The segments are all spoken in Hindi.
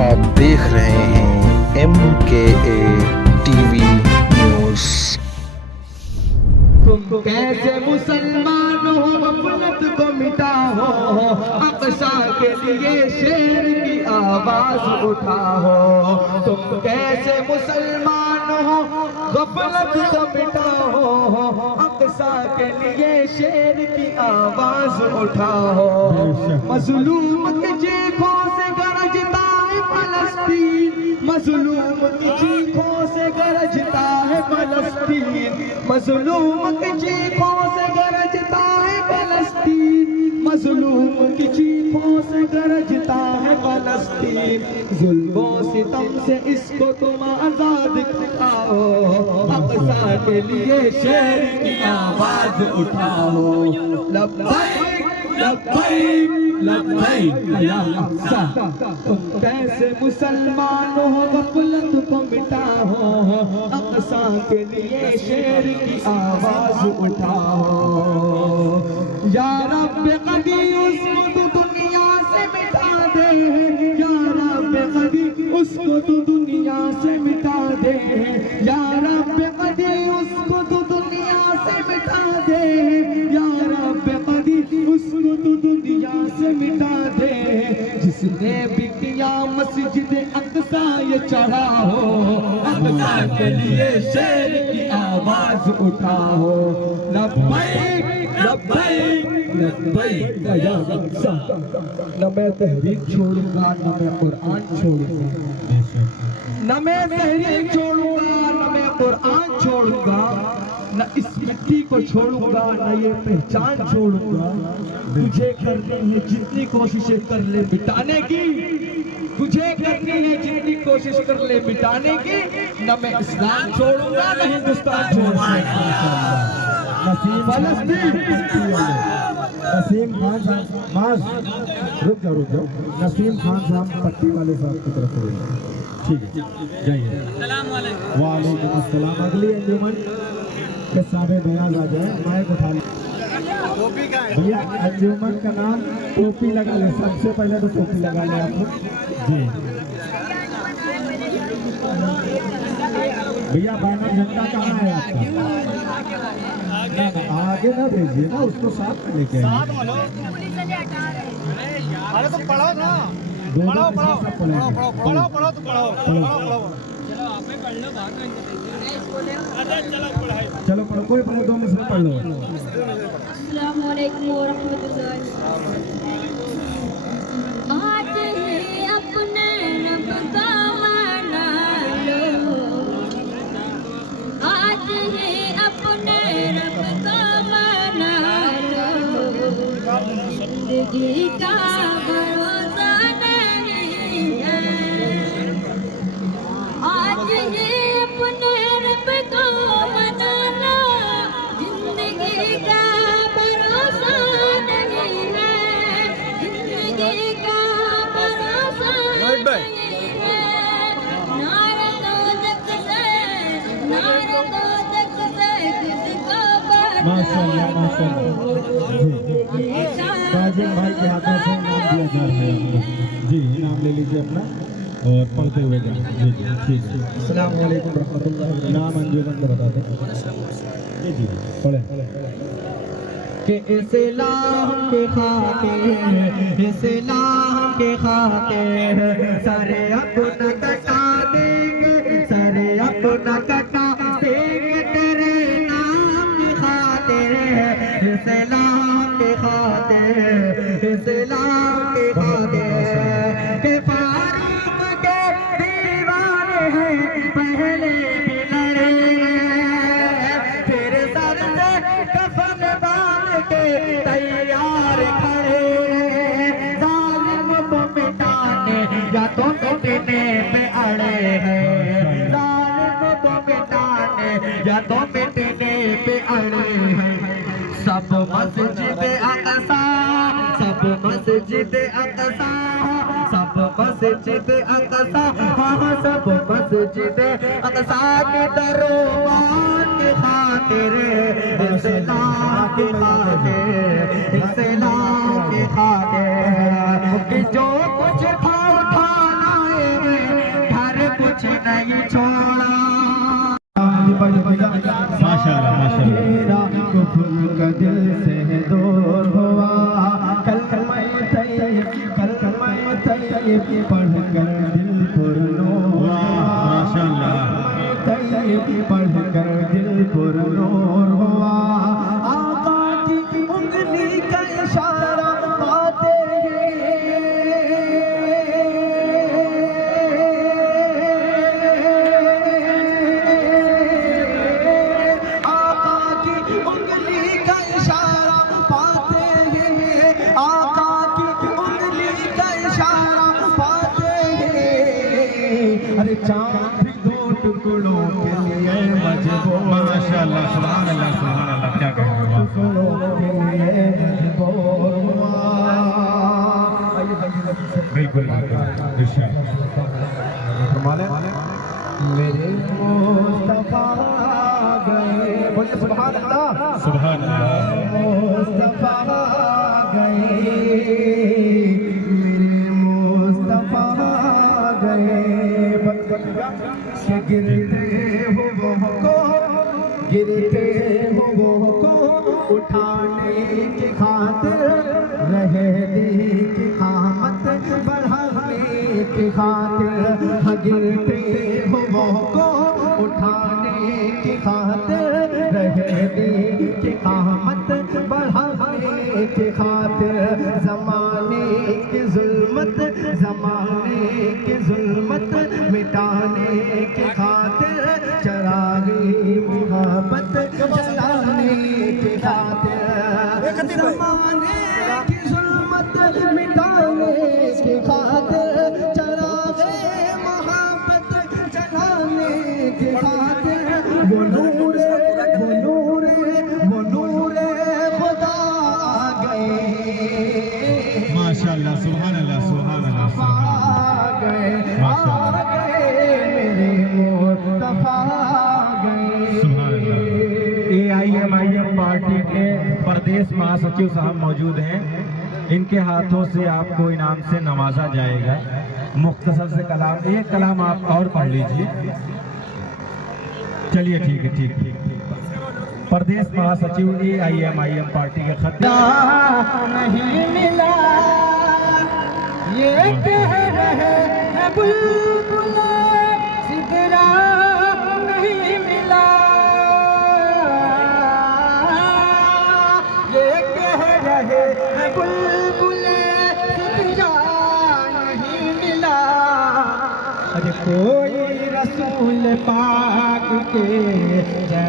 आप देख रहे हैं MKA TV न्यूज़। तुम कैसे मुसलमान हो, गफलत को मिटाओ, अक़सा के लिए शेर की आवाज उठाओ। तुम कैसे मुसलमान हो, गफलत को मिटाओ, अक़सा के लिए शेर की आवाज उठाओ। मज़लूम की चीखों से गरजता है फ़लस्तीन, मज़लूम की चीखों से गरजता है फ़लस्तीन, मज़लूम की चीखों से गरजता है फ़लस्तीन, मज़लूम की चीखों से गरजता है फ़लस्तीन। ज़ुल्म व सितम से इसको तुम आज़ाद कराओ, अक़सा के लिए शेर की आवाज़ उठाओ। लब्बैक लब्बैक लब्बैक या अक़सा। तुम कैसे मुसलमान हो, गफलत को मिटाओ, अक़सा के लिए शेर की आवाज़ उठाओ। या रब्बे कदी उसको तो दुनिया से मिटा दे, या रब्बे कदी उसको तो दुनिया से मिटा दे, या रब्बे कदी उसको तो दुनिया से मिटा दे, या रब्बे कदी उसको तो दुनिया से मिटा दे। जिसने भी किया मस्जिद अक़सा ये चढ़ा हो, अक़सा के लिए शेर की आवाज़ उठाओ। लब्बैक लब्बैक लब्बैक या अक़सा। न मैं तहरीक छोड़ूंगा, न मैं कुरान छोड़ूंगा, न मैं तहरीक छोड़ूंगा, न मैं कुरान छोड़ूंगा, न इस मिट्टी को छोड़ूंगा, न ये पहचान छोड़ूंगा। तुझे करनी है जितनी कोशिशें कर ले मिटाने की, तुझे करनी है जितनी कोशिश कर ले मिटाने की, न मैं इस्लाम छोड़ूंगा, न हिंदुस्तान छोड़ूंगा। नसीम खान साहब, रुक जाओ। नसीम खान साहब पट्टी वाले साहब की तरफ से, ठीक है, जाइए। वालेकुम अस्सलाम। अगली अंजुमन के सारे बयान आ जाए, माइक उठा ले भैया। अंजुमन का नाम टोपी लगा ले, सबसे पहले तो टोपी लगा ले आप जी भैया। बैनर झंडा कहाँ है आपका? आगे ना भेजिए ना, उसको साथ में लेके आइए। अरे तो पढ़ो ना, चलो पढ़ो, कोई पढ़ो, 2 मिनट पढ़ लो। अस्सलाम वालेकुम व रहमतुल्लाह। आज ही अपने रब का माना लो, आज ही अपने रब का माना लो, जिंदगी का भरोसा नहीं है। आज ही अपने रब को मना लो, जिंदगी का भरोसा नहीं है, जिंदगी का भरोसा नहीं है। नारे दोज़ख से, नारे दोज़ख से किसको माशाअल्लाह माशाअल्लाह। राजेश भाई के हाथों से नाम दिया जा रहा है जी, नाम ले लीजिए अपना और पढ़ते हुए जाए जी जी, ठीक है। अस्सलाम वालेकुम रहमतुल्लाह। नाम अंजुमन का बता दें जी जी, पढ़े कि इस्लाम के खातिर, इस्लाम के खातिर सारे अपना कटा देंगे, सारे अपना कटा देंगे तेरे नाम की खातिर। इस्लाम के खातिर, इस्लाम के खातिर के फारूक के दीवाने हैं, पहले भी लड़े, फिर सर से कफन बांध के तैयार खड़े। जालिम को मिटाने या तो मिटने पे अड़े हैं, जालिम को मिटाने या तो मिटने पे अड़े हैं। सब मस्जिद अक़सा, सब मस्जिद अक़सा, सब मस्जिद अक़सा, हाँ सब मस्जिद अक़सा के दरबार की खातिर, इस्लाम की खातिर, इस्लाम की खातिर, कि जो कुछ था उठाना है नहीं छोड़ा। माशाल्लाह माशाल्लाह। मेरा कुफर का दिल से दूर हुआ, कलमा तैयब पढ़कर दिल पुरनूर हुआ, तैयब पढ़कर दिल पुरनूर हुआ। आका की उंगली का इशारा पाते चाँद भी दो टुकड़ों के लिए मजबूर। माशाल्लाह सुभान अल्लाह सुभान अल्लाह। क्या कहेंगे टुकड़ों के लिए मजबूर हुआ। बिल्कुल मेरे मुस्तफा गए, बोलिए सुभान अल्लाह। सुभान अल्लाह। मुस्तफा गए, मेरे मुस्तफा गए। गिरते हो वो को उठाने की खातिर, रहे दी की कामत बढ़ाने की खातिर। गिरते हो वो को उठाने की खातिर, रहे दी की कामत बढ़ाने की खातिर। ज़माने की जुल्मत मिटाने की खातिर, चरागे मोहब्बत जलाने की खातिर। ज़माने की जुल्मत मिटाने की खातिर, चरागे मोहब्बत जलाने की खातिर। वो नूरे खुदा आ गए। माशाल्लाह सुभान अल्लाह सुभान अल्लाह। AIMIM पार्टी के प्रदेश महासचिव साहब मौजूद हैं। इनके हाथों से आपको इनाम से नवाजा जाएगा। मुख्तसर से कलाम, एक कलाम आप और पढ़ लीजिए। चलिए ठीक है ठीक। प्रदेश महासचिव AIMIM पार्टी के खत नहीं मिला, ये कह रहे हैं बुलबुल सिदरा नहीं मिला। ये कह रहे हैं बुलबुल सिदरा नहीं मिला। अरे कोई रसूल पाक के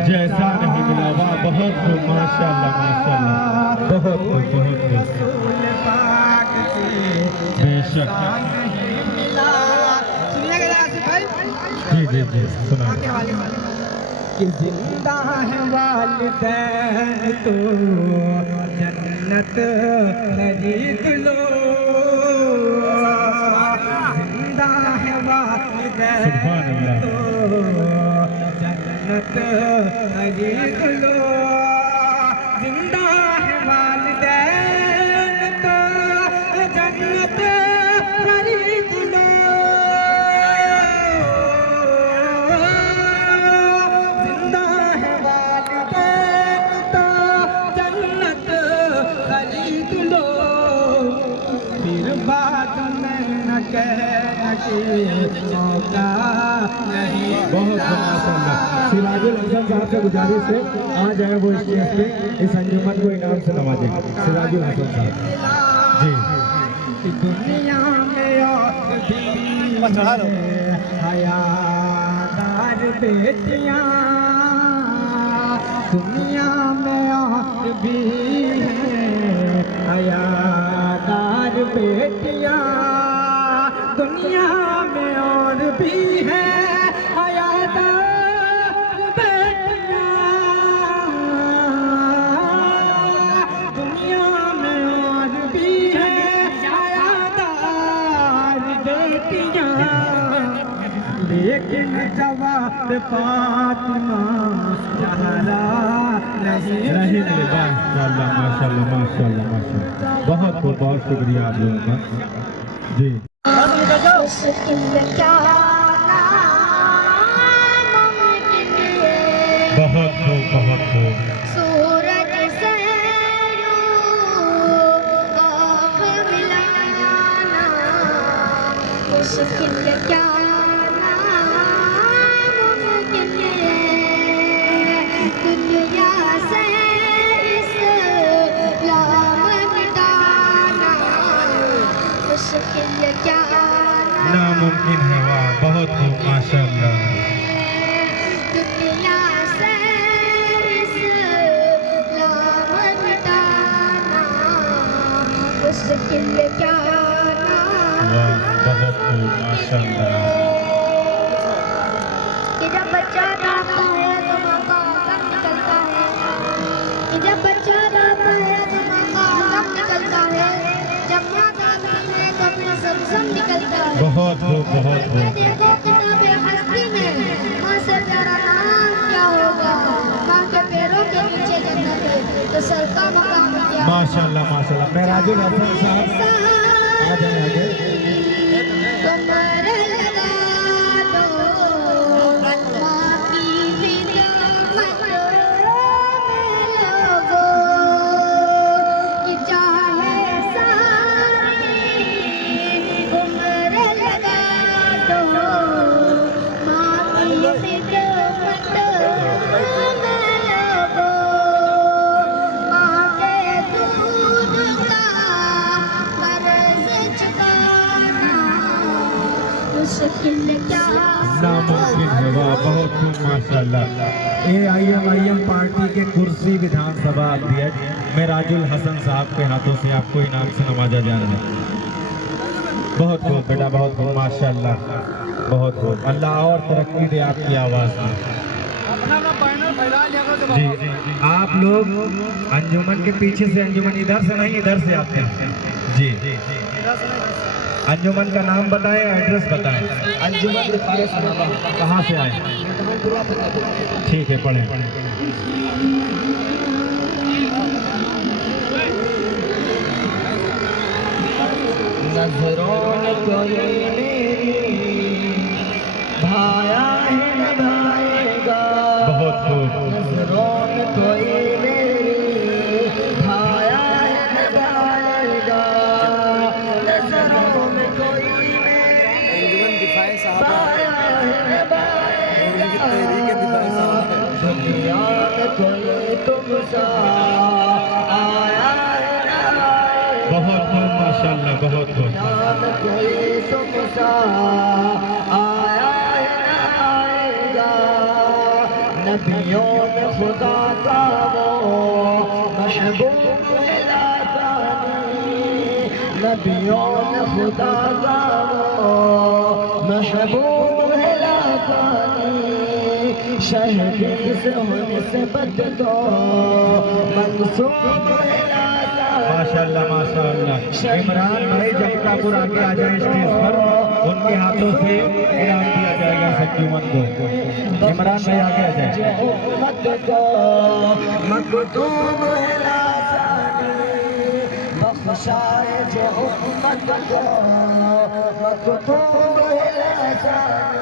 जैसा नहीं मिला। वाह बहुत खूब माशाल्लाह माशाल्लाह। बहुत खूब बहुत खूब। रसूल पाक के बेशक। नहीं मिला। सुनिएगा आसिफ भाई, जी सुना। कि जिंदा है वालिदैन तो जन्नत खरीद लो। जिंदा है वालिदैन तो जन्नत खरीद लो। जिंदा है वालिदैन तो जन्नत खरीद लो। जिंदा है वालिदैन तो जन्नत खरीद लो। फिर बाद में न कहना कि मौका नहीं। बहुत माशाल्लाह। सिराजुल हसन साहब से गुजारिश है आ जाए वो स्टेज पे, इस अंजुमन को इनाम से नवाजेंगे। सिराजुल हसन साहब जी। दुनिया में और भी हयादार बेटियां, दुनिया में और भी हयादार बेटियां। दुनिया में और भी है हयादार बेटियां। दुनिया में और भी है हयादार बेटियां। लेकिन जवाब फातिमा ज़हरा नहीं मिले। माशाल्लाह माशाल्लाह माशाल्लाह माशाल्लाह। बहुत शुक्रिया आप लोगों का जी। मुश्किल क्या बहुत खूब, बहुत खूब। सूरज से आँख मिलाना मुश्किल क्या नामुमकिन है, दुनिया से इस्लाम मिटाना मुश्किल क्या नामुमकिन है। वाह, बहुत खूब, माशाल्लाह। दुनिया से इस्लाम मिटाना मुश्किल क्या वाह, बहुत खूब, माशाल्लाह। कि जब बच्चा नाता है तो माँ का आलम निकलता है, कि जब बच्चा नाता है तो माँ का आलम निकलता है, जब माँ नाता है तो अपना सबसम निकलता है। बहुत खूब, बहुत खूब। देखो किताबे हस्ती में माँ से प्यारा नाम क्या होगा, माँ के पैरों के नीचे जन्नत है तो सर का मकाम क्या। माशाल्लाह, माशाल्लाह। मेराजुल हसन साहब आ जाए आगे। कमर लगा दो माँ की खिदमत में लोगो, कि चाहे सारी उम्र लगा दो माँ की खिदमत में लोगो, माँ के दूध का कर्ज चुकाना मुश्किल क्या नामुमकिन है। वाह, बहुत खूब, माशाल्लाह। AIM पार्टी के कुर्सी विधानसभा अध्यक्ष मेराजुल हसन साहब के हाथों से आपको इनाम से नवाजा जा रहा है। बहुत खूब बेटा, बहुत खूब, माशाल्लाह, बहुत खूब। अल्लाह और तरक्की दे आपकी आवाज़ में। जी, आप लोग अंजुमन के पीछे से, अंजुमन इधर से नहीं, इधर से आते हैं। जी, अंजुमन का नाम बताएं, एड्रेस बताएं। अंजुमन रिफाए सहाबा। कहाँ से आए? ठीक है, पढ़ें। नजरों ने कोई मेरी भाया है न भाएगा, बहुत खूब। नजरों में कोई मेरी भाया है न भाएगा, नजरों में कोई मेरी भाया है न भाएगा, दुनिया में कोई तुमसा आया है न आएगा, बहुत खूब, माशाल्लाह, बहुत खूब। दुनिया में कोई तुमसा आया है न आएगा, नबियों में खुदा का वो महबूब है लासानी, नबियों में खुदा का वो महबूब है लासानी, शहीद से होने से बच दो मंसूब है लासानी। माशाल्लाह, माशाल्लाह। इमरान भाई जमतापुर आगे आ जाए स्टेज पर, उनके हाथों से इनाम दिया जाएगा इस अंजुमन को। इमरान भाई आगे आ जाए। उम्मत को मखदूम है लासानी, बख्शाए जो उम्मत को मखदूम है लासानी,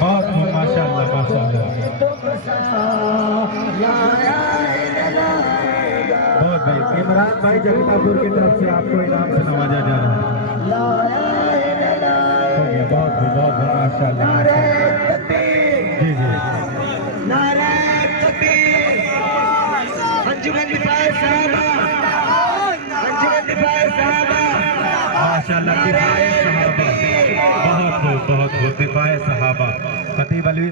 बहुत खूब, माशाल्लाह, माशाल्लाह। तुमसा लाया है न लाएगा, बहुत भाई। इमरान भाई जगतापुर की तरफ से आपको इनाम से नवाजा जा रहा है। लाया है न लाएगा। हो गया, बहुत खूब, बहुत खूब, माशाल्लाह, माशाल्लाह। जी, जी। नारे तकबीर, अंजुमन रिफाए सहाबा, अंजुमन रिफाए सहाबा, माशाल्लाह, दिफाए सहाबा। बहुत खूब, बहुत खूब, दिफाए सहाबा। खतीब अलवी